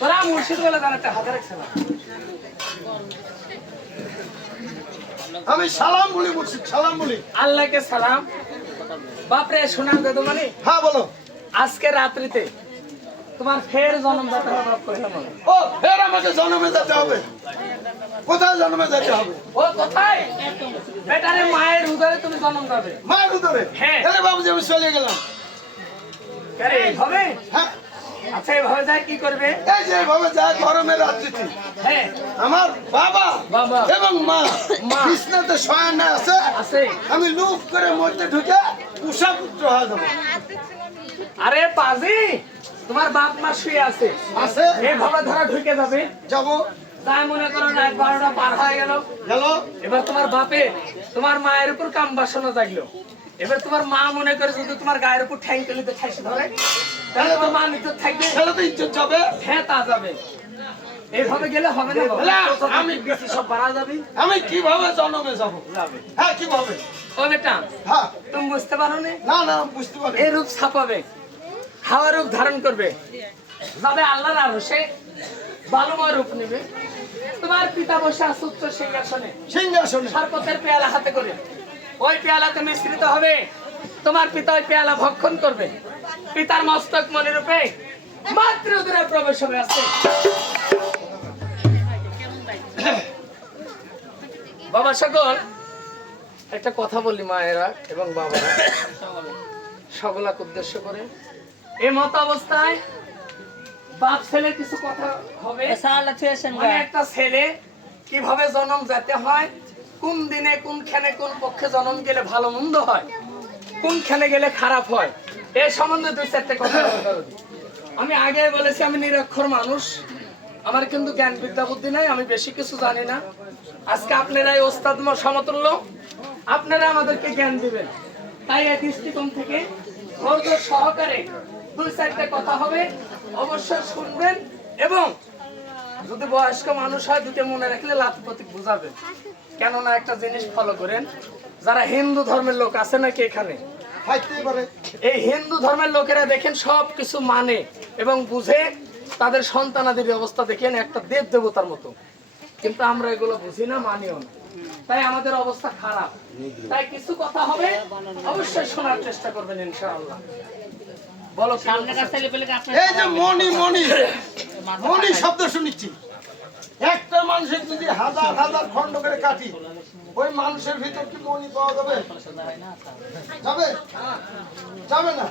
তোরা মুর্শিদ বলে জানাতে হাজার সালাম। আমি সালাম বলি মুর্শিদ, সালাম বলি। আল্লাহকে সালাম। বাপরে শোনার দাদু মানে হ্যাঁ বলো। আজকে রাত্রিতে তোমার ফের জন্মদাতা বাপ কইলাম। ও ফের আমাকে জন্মে যেতে হবে? কোথায় জন্মে যেতে হবে? ও কোথায়? বেটারে মায়ের উদরে তুমি জন্ম দেবে। মায়ের উদরে? হ্যাঁ। তাহলে বাবুজি আমি চলে গেলাম। আরে হবে? হ্যাঁ। আচ্ছা এইভাবে যায় কি করবে? এই যে এইভাবে যায় গরমের রাত্রিতে হ্যাঁ আমার বাবা বাবা এবং মা মা বিছনাতে শয়নে আছে, আছে। আমি লুক করে মধ্যে ঢুকে উষা পুত্র হয়ে যাবো। আরে পাজি তোমার বাপ মা শুয়ে আছে, আছে এইভাবে ধরা ঢুকে যাবে। যাবো। তাই মনে করো রাত 12টা পার হয়ে গেল। গেল। এবার তোমার বাপে তোমার মায়ের উপর কাম বাসনা জাগলো। এবার তোমার মা মনে করে যদি তোমার গায়ের উপর ঠ্যাং তুলিতে ঠাইছে ধরে, তাহলে তোমার মা ইজ্জত থাকবে? তাহলে তো ইজ্জত যাবে। হ্যাঁ তা যাবে। এইভাবে গেলে হবে না বাবা। আমি বেশি সব বাড়া যাবে। আমি কিভাবে জন্মে যাবো? যাবে। হ্যাঁ কিভাবে? ও বেটা হ্যাঁ তুমি বুঝতে পারো না? না না বুঝতে পারি। এই রূপ ছাপাবে, হাওয়া রূপ ধারণ করবে, যাবে আল্লাহর আরশে বালুময় রূপ নেবে। তোমার পিতা বসে আছে উচ্চ সিংহাসনে, সিংহাসনে সরপতের পেয়ালা হাতে করে। ওই পেয়ালাতে মিশ্রিত হবে, তোমার পিতা ওই পেয়ালা ভক্ষণ করবে। পিতার মস্তক মনে রূপে মাতৃ উদরে প্রবেশ হবে। আছে বাবা সকল একটা কথা বলি, মায়েরা এবং বাবারা সকলকে উদ্দেশ্য করে। এই মত অবস্থায় বাপ ছেলে কিছু কথা হবে। মানে একটা ছেলে কিভাবে জন্ম যেতে হয়, কোন দিনে কোনখানে কোন পক্ষে জন্ম গেলে ভালো মন্দ হয়, কোনখানে গেলে খারাপ হয়, এই সম্বন্ধে দুই চারটে কথা বলতে। আমি আগে বলেছি আমি নিরক্ষর মানুষ, আমার কিন্তু জ্ঞান বিদ্যা বুদ্ধি নাই, আমি বেশি কিছু জানি না। আজকে আপনারাই ওস্তাদ সমতুল্য, আপনারা আমাদেরকে জ্ঞান দিবেন। তাই এই দৃষ্টিকোণ থেকে ধৈর্য সহকারে দুই চারটে কথা হবে, অবশ্যই শুনবেন। এবং যদি বয়স্ক মানুষ হয় দুটো মনে রাখলে লাভ প্রতীক বুঝাবেন। কেননা একটা জিনিস ফলো করেন, যারা হিন্দু ধর্মের লোক আছে নাকি এখানে, এই হিন্দু ধর্মের লোকেরা দেখেন সব কিছু মানে এবং বুঝে, তাদের সন্তানাদের অবস্থা দেখেন একটা দেব দেবতার মতো। কিন্তু আমরা এগুলো বুঝি না, মানিও না, তাই আমাদের অবস্থা খারাপ। তাই কিছু কথা হবে, অবশ্যই শোনার চেষ্টা করবেন ইনশাআল্লাহ। বলো সামনে কাছে এই যে মনি মনি মনি শব্দ শুনেছি। একটা মানুষের যদি হাজার হাজার খন্ড করে কাটি, ওই মানুষের ভিতর কি মনি পাওয়া যাবে? যাবে? যাবে না।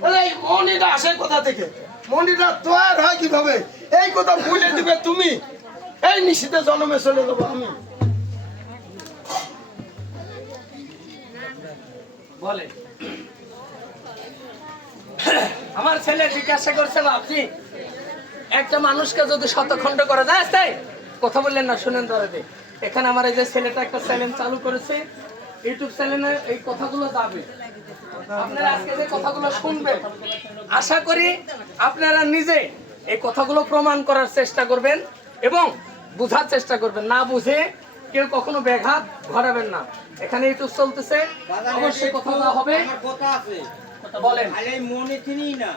তাহলে এই মনিটা আসে কোথা থেকে? মনিটা তৈরি হয় কিভাবে? এই কথা ভুলে দিবে তুমি, এই নিশীথে জন্মে চলে যাবো আমি। বলে আমার ছেলে জিজ্ঞাসা করছে, বাপজি একটা মানুষকে যদি শতখণ্ড করা যায়, তাই কথা বললেন না, শুনেন ধরে। এখানে আমার এই যে ছেলেটা একটা চ্যানেল চালু করেছে, ইউটিউব চ্যানেলে এই কথাগুলো যাবে। আপনারা আজকে যে কথাগুলো শুনবেন, আশা করি আপনারা নিজে এই কথাগুলো প্রমাণ করার চেষ্টা করবেন এবং বুঝার চেষ্টা করবেন। না বুঝে কেউ কখনো ব্যাঘাত ঘটাবেন না। এখানে ইউটিউব চলতেছে, অবশ্যই কথা হবে। বলেন এই মনে চিনি না,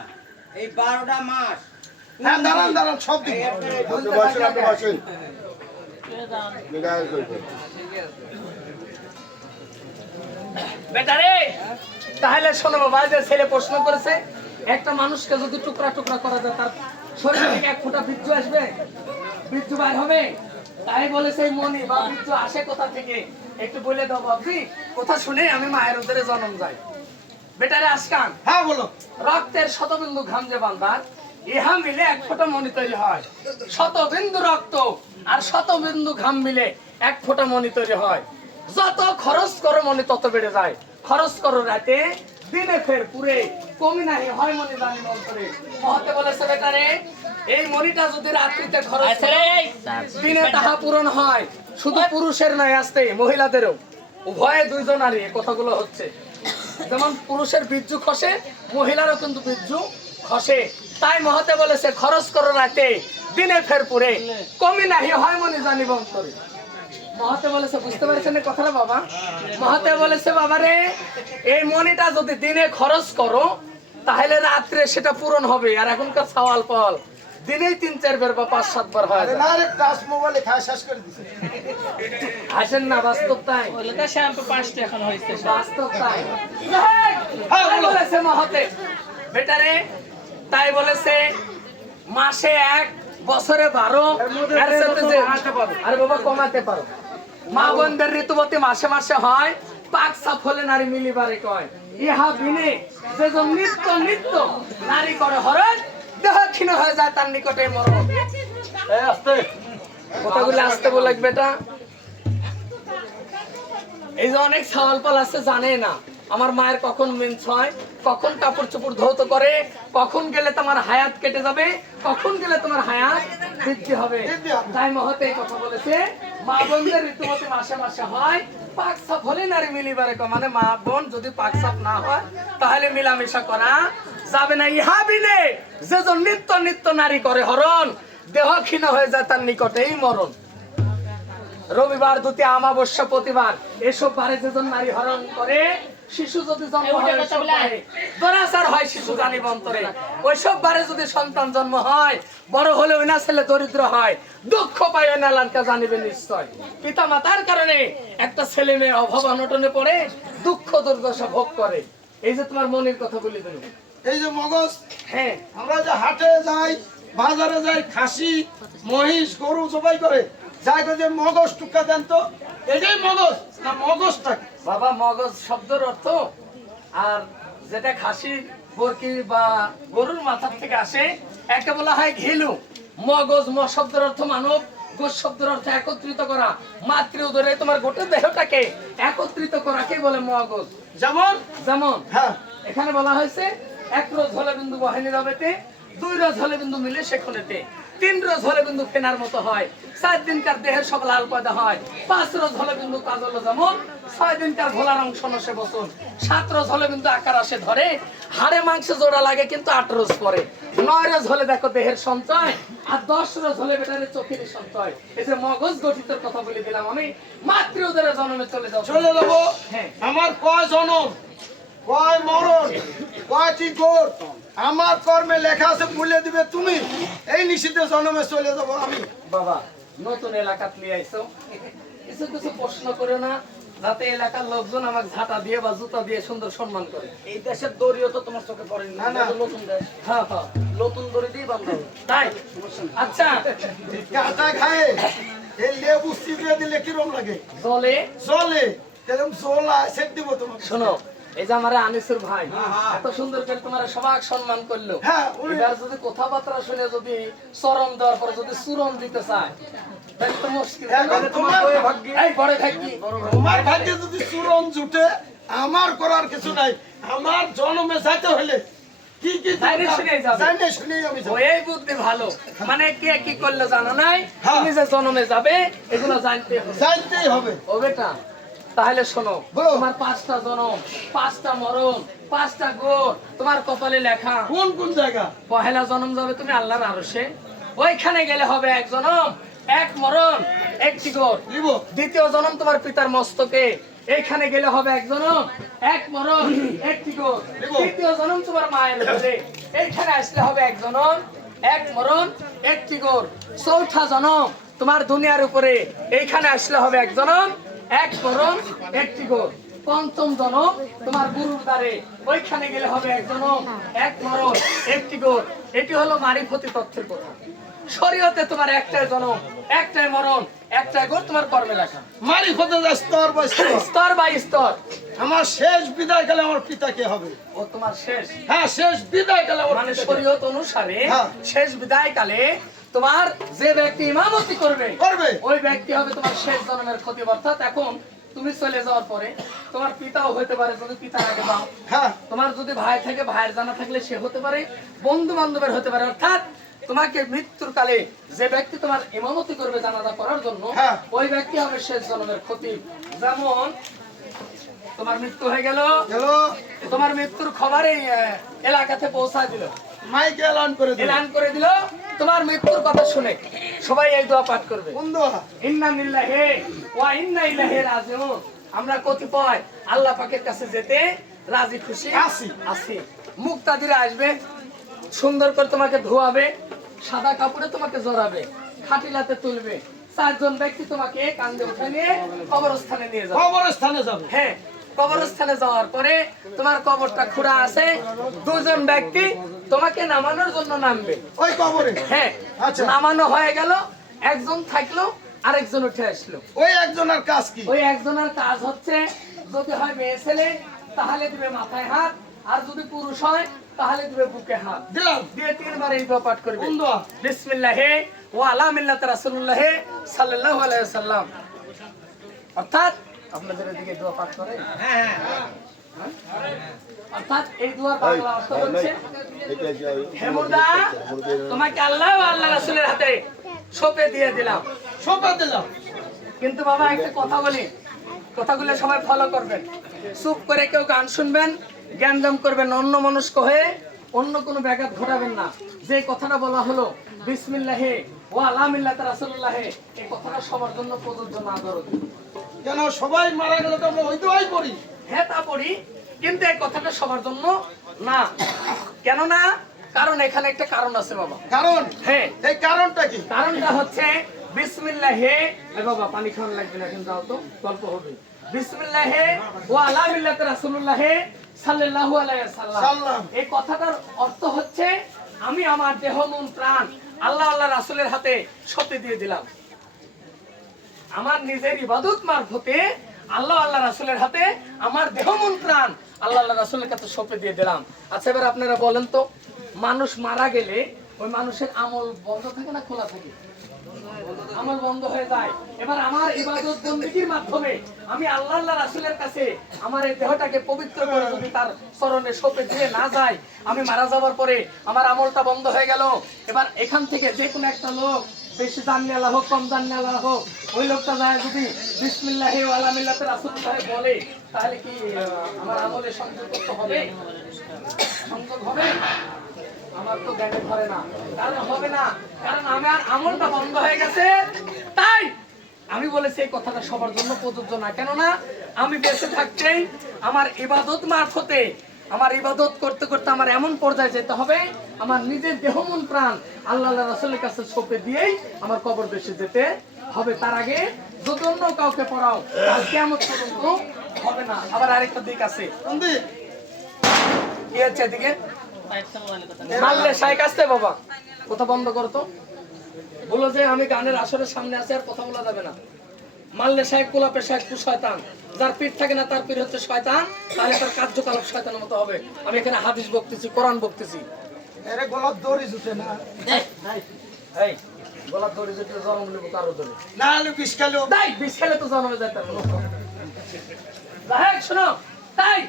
এই 12টা মাস। হ্যাঁ দাঁড়ান দাঁড়ান, সব দিন বেটারে তাহলে শোনো বাবা, যে ছেলে প্রশ্ন করেছে একটা মানুষকে যদি টুকরা টুকরা করা যায়, তার শরীর থেকে এক ফোঁটা বীর্য আসবে, বীর্য বাইর হবে। তাই বলেছে মনি বা বীর্য আসে কোথা থেকে, একটু বলে দাও বাপজি। কথা শুনে আমি মায়ের উদরে জন্ম যাই। বেটারে আসকান, হ্যাঁ বলো। রক্তের শতবিন্দু ঘাম যে বান্ধার, ইহা মিলে এক ফোঁটা মনি তৈরি হয়। শতবিন্দু রক্ত আর শতবিন্দু ঘাম মিলে এক ফোঁটা মনি তৈরি হয়। যত খরচ করো মনি তত বেড়ে যায়। খরচ করো রাতে, দিনে ফের পুরে, কমি নাই হয় মনি জানি অন্তরে। মহতে বলেছে বেটারে এই মনিটা যদি রাত্রিতে খরচ করো, দিনে তাহা পূরণ হয়। শুধু পুরুষের নয়, আসতে মহিলাদেরও, উভয়ে দুইজনারই এই কথাগুলো হচ্ছে। যেমন পুরুষের বীর্য খসে, মহিলারও কিন্তু বীর্য খসে। তাই মহতে বলেছে খরচ করো রাতে, দিনে ফের পুরে, কমি নাহি হয় মনি জানিব অন্তরে। মহতে বলেছে, বুঝতে পারছেন না কথাটা বাবা? মহতে বলেছে বাবারে এই মনিটা যদি দিনে খরচ করো, তাহলে রাত্রে সেটা পূরণ হবে। আর এখনকার সওয়াল ফল দিনেই 3-4 বার বা 5-7 বার হয় আরে না রে, টাচ মোবাইলে খায় শেষ করে দিছে। আসেন না, বাস্তব তাই, ওইটা শ্যাম্পু 5টা এখন হয়েছে বাস্তব তাই। হ্যাঁ, তাই বলো। বলেছে মহতে বেটারে, তাই বলেছে মাসে 1 বছরে 12 এর সাথে যে আরে বাবা কমাতে পারো। মা বোনদের ঋতুবতী মাসে মাসে হয়, পাক সাফ হলে নারী মিলিবারে কয়। ইহা বিনে যে নিত্য নিত্য নারী করে হরণ, দেহ ক্ষীণ হয়ে যায় তার নিকটে মরণ। এই আস্তে। কথাগুলো আসতে বলে বেটা। এই যে অনেক সওয়াল পাল আছে জানে না আমার মায়ের কখন মেন্স হয়, কখন কাপড় চোপড় ধৌত করে, কখন গেলে তোমার হায়াত কেটে যাবে, কখন গেলে তোমার হায়াত বৃদ্ধি হবে। তাই মহতে এই কথা বলেছে মা বোনদের ঋতুমতি মাসে মাসে হয়, পাক সাফ হলে নারী মিলিবারে কয়। মানে মা বোন যদি পাক সাফ না হয় তাহলে মিলামেশা করা যাবে না। ইহা বিনে যে নিত্য নিত্য নারী করে হরণ, দেহ ক্ষীণ হয়ে যায় তার নিকটেই মরণ। রবিবার, দ্বিতীয়া, অমাবস্যা, প্রতিবার এসব বারে যেজন নারী হরণ করে, শিশু যদি জন্ম হয় ওইসব বারে, দরাচার হয় শিশু জানিব অন্তরে, ওইসব বারে যদি সন্তান জন্ম হয়, বড় হলে ওই না ছেলে দরিদ্র হয়, দুঃখ পায় ওই না লালকা জানিবে নিশ্চয়। পিতা মাতার কারণে একটা ছেলে মেয়ে অভাব অনটনে পড়ে দুঃখ দুর্দশা ভোগ করে। এই যে তোমার মনের কথা বলে দিল। এই যে মগজ, হ্যাঁ, আমরা যে হাটে যাই, বাজারে যাই, খাসি মহিষ গরু জবাই করে যাই করে যে মগজ টুকা দেন তো, এটাই মগজ না মগজটা? বাবা মগজ শব্দের অর্থ আর যেটা খাসি বরকি বা গরুর মাথার থেকে আসে একে বলা হয় ঘিলু। মগজ ম শব্দের অর্থ মানব, গোস শব্দের অর্থ একত্রিত করা, মাতৃ উদরে তোমার গোটা দেহটাকে একত্রিত করাকে বলে মগজ। যেমন যেমন হ্যাঁ, এখানে বলা হয়েছে 1 রোজ হলে বিন্দু বাহিনী রবেতে, 2 রোজ হলে বিন্দু মিলে সেখানেতে, 3 রোজ হলে বিন্দু ফেনার মতো হয়, 4 দিনকার দেহের সব লাল পয়দা হয়, 5 রোজ হলে বিন্দু কাজল যেমন, 6 দিনকার ভোলার অংশ নসে বসুন, 7 রোজ হলে বিন্দু আকার আসে ধরে, হাড়ে মাংসে জোড়া লাগে কিন্তু 8 রোজ পরে, 9 রোজ হলে দেখো দেহের সঞ্চয়, আর 10 রোজ হলে বেটারে চোখের সঞ্চয়। এই যে মগজ গঠিতের কথা বলে দিলাম আমি, মাতৃ উদরে জন্মে চলে যাও। চলে যাবো। হ্যাঁ। আমার কয় জনম, কয় মরণ, কয়টি গোর আমার কর্মে লেখা আছে, ভুলে দিবে তুমি। এই নিষিদ্ধ জন্মে চলে যাবো আমি। বাবা নতুন এলাকাত নিয়ে আইছো, কিছু কিছু প্রশ্ন করে না যাতে এলাকার লোকজন আমাকে ঝাঁটা দিয়ে বা জুতা দিয়ে সুন্দর সম্মান করে। এই দেশের দড়িও তো তোমার চোখে পড়েনি। না, না। এটা তো নতুন দেশ, হ্যাঁ হ্যাঁ নতুন দড়ি দিয়ে বান্ধা হবে। তাই আচ্ছা কাটা খায় এই লেবু চিবিয়ে দিলে কিরম লাগে? জলে জলে এরকম জোলা সেট দিব তোমাকে। শোনো, এই যে আমার আনিসুর ভাই এত সুন্দর করে তোমার সবাক সম্মান করলো, হ্যাঁ, উনি- এবার যদি কথাবার্তা শুনে যদি চরম দেওয়ার পরে যদি চূরণ দিতে চায় তাহলে তো মুশকিল। এখন তোমার ভাগ্যে, এই বড় ভাগ্যি, তোমার ভাগ্যে যদি চূরণ জুটে, আমার করার কিছু নাই। আমার জন্মে যাইতে হলে কি কি জাইনে শুনেই যাবে। জাইনে শুনেই আমি যাবো। ওই বুদ্ধি ভালো, মানে কে কি করলে জানো নাই, হ্যাঁ। তুমি যে জন্মে যাবে এগুলো জানতে হবে। জানতেই হবে। ও বেটা তাহলে শোনো, বলো। তোমার 5টা জনম, 5টা মরণ, 5টা গোর তোমার কপালে লেখা। কোন কোন জায়গা? পহেলা জন্ম যাবে তুমি আল্লাহর আরশে, ওইখানে গেলে হবে 1 জনম, 1 মরণ, 1টি গোর। লিব। দ্বিতীয় জনম তোমার পিতার মস্তকে, এইখানে গেলে হবে 1 জনম, 1 মরণ, 1টি গোর। তৃতীয় জনম তোমার মায়ের ঘরে, এইখানে আসলে হবে 1 জনম, 1 মরণ, 1টি গোর। চৌথা জনম তোমার দুনিয়ার উপরে, এইখানে আসলে হবে 1 জনম, 1 মরণ, 1টি গোর। পঞ্চম জনম তোমার গুরুর দ্বারে, ওইখানে গেলে হবে 1 জনম, 1 মরণ, 1টি গোর। এটি হলো মারিফতি তথ্যের কথা। শরীয়তে তোমার একটাই জনম, একটাই মরণ, একটাই গোর তোমার কর্মে লেখা। মারি হতে যায় স্তর বাই স্তর। স্তর বাই স্তর। আমার শেষ বিদায় কালে আমার পিতা কে হবে? ও তোমার শেষ, হ্যাঁ, শেষ বিদায় কালে আমার মানে পিতা কে হবে? শরীয়ত অনুসারে হ্যাঁ। শেষ বিদায় কালে তোমার যে ব্যক্তি ইমামতি করবে করবে। ওই ব্যক্তি হবে তোমার শেষ জন্মের ক্ষতি। অর্থাৎ এখন তুমি চলে যাওয়ার পরে তোমার পিতাও হতে পারে, যদি পিতার আগে পাও। হ্যাঁ, তোমার যদি ভাই থাকে, ভাইয়ের জানা থাকলে সে হতে পারে, বন্ধু বান্ধবের হতে পারে। অর্থাৎ তোমাকে মৃত্যুর কালে যে ব্যক্তি তোমার ইমামতি করবে জানাজা করার জন্য, হ্যাঁ। ওই ব্যক্তি হবে শেষ জন্মের ক্ষতি। যেমন তোমার মৃত্যু হয়ে গেল, হ্যালো, তোমার মৃত্যুর খবরে এলাকাতে পৌঁছায় দিল, মাইকে এলান করে দিন। এলান করে দিল তোমার মৃত্যুর কথা শুনে সবাই এই দোয়া পাঠ করবে, কোন দোয়া? ইন্না লিল্লাহি ওয়া ইন্না ইলাইহি রাজিউন। আমরা কতিপয় আল্লাহ পাকের কাছে যেতে রাজি খুশি আছি। আছি। মুক্তা দিয়ে আসবে, সুন্দর করে তোমাকে ধোয়াবে, সাদা কাপড়ে তোমাকে জড়াবে, খাটিলাতে তুলবে, 4 জন ব্যক্তি তোমাকে কান্দে উঠে নিয়ে কবরস্থানে নিয়ে যাবে। কবরস্থানে যাবে। হ্যাঁ, কবরস্থানে যাওয়ার পরে তোমার কবরটা খোঁড়া আছে, 2 জন ব্যক্তি তোমাকে নামানোর জন্য নামবে। ওই কবরে। হ্যাঁ, আচ্ছা। নামানো হয়ে গেল, একজন থাকলো, আরেকজন উঠে আসলো। ওই একজনের কাজ কি? ওই একজনের কাজ হচ্ছে, যদি হয় মেয়ে ছেলে তাহলে দিবে মাথায় হাত, আর যদি পুরুষ হয় তাহলে দিবে বুকে হাত দিলাম। দিয়ে 3 বার এই দোয়া পাঠ করবে। কোন দোয়া? বিসমিল্লাহি ওয়া আলা মিল্লাতি রাসূলুল্লাহ সাল্লাল্লাহু আলাইহি ওয়াসাল্লাম। অর্থাৎ আপনাদের এদিকে দোয়া পাঠ করে। হ্যাঁ। অর্থাৎ এই দোয়ার বাংলা অর্থ হচ্ছে, হে মুর্দা, তোমাকে আল্লাহ ও আল্লাহ রাসূলের হাতে সঁপে দিয়ে দিলাম। সোপা দিলাম। কিন্তু বাবা একটা কথা বলি, কথাগুলো সবাই ফলো করবেন। চুপ করে কেউ গান শুনবেন, জ্ঞানজাম করবেন, অন্য মনস্ক হয়ে অন্য কোনো ব্যাঘাত ঘটাবেন না। যে কথাটা বলা হলো বিসমিল্লাহি ওয়া আলা মিল্লাতি রাসূলুল্লাহ, এই কথাটা সবার জন্য প্রযোজ্য না। দরদি কেন সবাই মারা গেলে তো আমরা ওই দোয়াই করি। হ্যাঁ, তা পড়ি, কিন্তু এই কথাটা সবার জন্য না। কেন না? কারণ এখানে একটা কারণ আছে বাবা। কারণ? হ্যাঁ, এই কারণটা কি? কারণটা হচ্ছে বিসমিল্লাহি, এ বাবা পানি খাওয়ান লাগবে না, কিন্তু যাও তো, গল্প হবে। বিসমিল্লাহি ওয়া আলা মিল্লাতি রাসূলুল্লাহ সাল্লাল্লাহু আলাইহি ওয়াসাল্লাম, এই কথাটার অর্থ হচ্ছে আমি আমার দেহ মন প্রাণ আল্লাহ আল্লাহ রাসূলের হাতে সঁপে দিয়ে দিলাম। আমার নিজের ইবাদত মারফতে আল্লাহ আল্লাহ রাসূলের হাতে আমার দেহ মন প্রাণ আল্লাহ আল্লাহ রাসূলের কাছে সঁপে দিয়ে দিলাম। আচ্ছা, এবার আপনারা বলেন তো, মানুষ মারা গেলে ওই মানুষের আমল বন্ধ থাকে না খোলা থাকে? আমল বন্ধ হয়ে যায়। এবার আমার ইবাদত বন্দেগীর মাধ্যমে আমি আল্লাহ আল্লাহ রাসূলের কাছে আমার এই দেহটাকে পবিত্র করে যদি তার চরণে সঁপে দিয়ে না যায়, আমি মারা যাওয়ার পরে আমার আমলটা বন্ধ হয়ে গেল। এবার এখান থেকে যে কোনো একটা লোক, বেশি জাননেওয়ালা হোক কম জাননেওয়ালা হোক, ওই লোকটা যায় যদি বিসমিল্লাহি ওয়া আলা মিল্লাতি রাসূলুল্লাহ বলে, তাহলে কি আমার আমলে সংযোগ করতে হবে? সংযোগ হবে? আমার তো জ্ঞানে ধরে না, কারণ হবে না, কারণ আমার আমলটা বন্ধ হয়ে গেছে। তাই আমি বলেছি এই কথাটা সবার জন্য প্রযোজ্য না। কেননা আমি বেঁচে থাকতেই আমার ইবাদত মারফতে, আমার ইবাদত করতে করতে আমার এমন পর্যায়ে যেতে হবে, আমার নিজের দেহ মন প্রাণ আল্লাহ আল্লাহ রাসূলের কাছে সঁপে দিয়েই আমার কবর দেশে যেতে হবে। তার আগে যদি অন্য কাউকে পড়াও, কাল কিয়ামত পর্যন্ত হবে না। আবার আরেকটা দিক আছে। কোন দিক? কি হচ্ছে এদিকে? মারলে শাইখ আসতে বাবা, কথা বন্ধ করো তো। বলো যে আমি গানের আসরের সামনে আছি, আর কথা বলা যাবে না। মারলে শাইখ, গোলাপের শাইখ শয়তান, যার পিঠ থাকে না তার পিঠ হচ্ছে শয়তান, তাহলে তার কার্যকলাপ শয়তানের মতো হবে। আমি এখানে হাদিস বকতেছি, কোরআন বকতেছি। এরে গলার দড়ি জুটে না। এই গলার দড়ি যদি জন্ম নেব কারো ধরে না হলে বিষ খেলো। তাই বিষ খেলে তো জন্মে যায় তার শোনো। তাই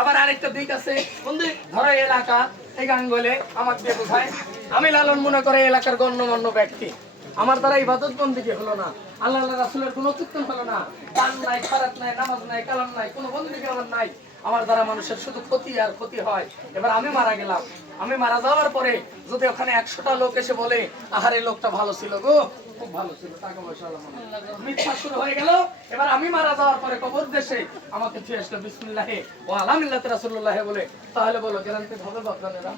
আবার আরেকটা দিক আছে। কোন দিক? ধরো এলাকা, এই গাঙ্গলে আমার দিয়ে বোঝায় আমি লালন মনে করে এলাকার গণ্যমান্য ব্যক্তি, আমার দ্বারা ইবাদত বন্দেগী হলো না, আল্লাহ আল্লাহ রাসূলের কোনো কীর্তন হলো না, গান নাই, খরাত নাই, নামাজ নাই, কালাম নাই, কোনো বন্দেগী আমার নাই, আমার দ্বারা মানুষের শুধু ক্ষতি আর ক্ষতি হয়। এবার আমি মারা গেলাম, আমি মারা যাওয়ার পরে যদি ওখানে 100টা লোক এসে বলে আহারে লোকটা ভালো ছিল গো, খুব ভালো ছিল, টাকা পয়সা মিথ্যা শুরু হয়ে গেল। এবার আমি মারা যাওয়ার পরে কবর দেশে আমাকে ফিরে আসলো বিসমিল্লাহি ওয়া আলা মিল্লাতি রাসূলুল্লাহ বলে, তাহলে বলো গ্যারান্টি হবে বাপজানেরা?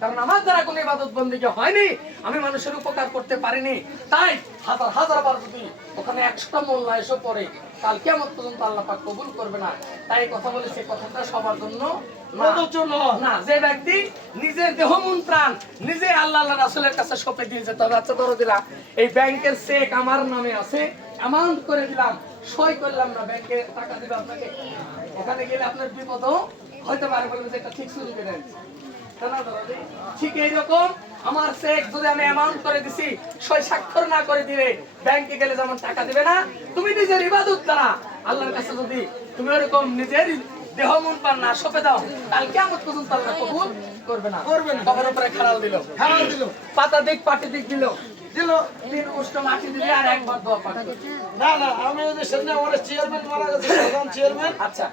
কারণ আমার দ্বারা কোনো ইবাদত বন্দেগী হয়নি, আমি মানুষের উপকার করতে পারিনি। তাই হাজার হাজার বার যদি ওখানে 100টা মোল্লা এসে পড়ে, কাল কিয়ামত পর্যন্ত আল্লাহ পাক কবুল করবে না। তাই কথা বলেছে, কথাটা সবার জন্য না। যে ব্যক্তি নিজের দেহ মন প্রাণ নিজে আল্লাহ আল্লাহ রাসূলের কাছে সঁপে দিয়ে যেতে হবে। আচ্ছা ধরো দিলাম এই ব্যাংকের চেক আমার নামে আছে, অ্যামাউন্ট করে দিলাম, সই করলাম না, ব্যাংকে টাকা দিবে আপনাকে, ওখানে গেলে আপনার বিপদ হইতে পারে, বলবে যে এটা ঠিক শুরু করে ঠিক এইরকম আমার চেক যদি আমি অ্যামাউন্ট করে দিছি, সই স্বাক্ষর না করে দিলে ব্যাংকে গেলে যেমন টাকা দিবে না, তুমি নিজের ইবাদত দ্বারা আল্লাহর কাছে যদি তুমি এরকম নিজের দেহ মন প্রাণ না সঁপে দাও, কাল কিয়ামত পর্যন্ত আল্লাহ কবুল করবে না। কবর উপরে খাড়াল দিল, পাতা দিক পাটি দিক দিল, 3 মুষ্ট মাটি দিলে আর একবার দোয়া পাঠ করবে। না না, আমি ওই যে সেদিন আমার চেয়ারম্যান মারা গেছে, প্রধান চেয়ারম্যান। আচ্ছা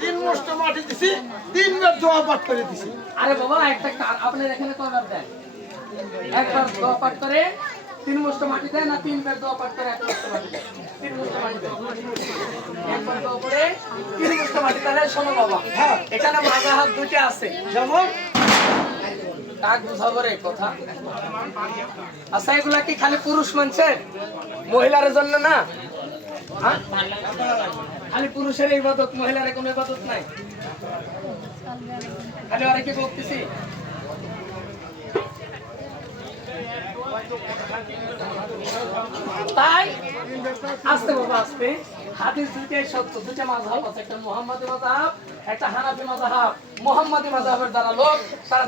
3 মুষ্ট মাটি দিছি, 3 বার দোয়া পাঠ করে দিছি। আরে বাবা একটা আপনার এখানে কয়বার দেন? একবার দোয়া পাঠ করে তিন মুষ্ট মাটি দেয় না তিন বের দোয়া পাঠ করে এক মুষ্ট মাটি দেয়? তিন মুষ্ট মাটি দেয়। একবার দোয়া করে তিন মুষ্ট মাটি তাহলে শোনো বাবা, হ্যাঁ। এখানে মাযহাব দুইটা আছে। যেমন কাক বুঝাবো রে কথা। আচ্ছা এগুলা কি খালি পুরুষ মানুষের, মহিলার জন্য না? হ্যাঁ? খালি পুরুষের ইবাদত, মহিলার কোনো ইবাদত নাই? খালি ওরা কি বলতেছি? তাই আস্তে বাবা আস্তে, হাদিস দুইটাই সত্য, দুইটা মাযহাব আছে, একটা মুহাম্মাদি মাযহাব, একটা হানাফি মাযহাব। মুহাম্মাদি মাযহাবের যারা লোক তারা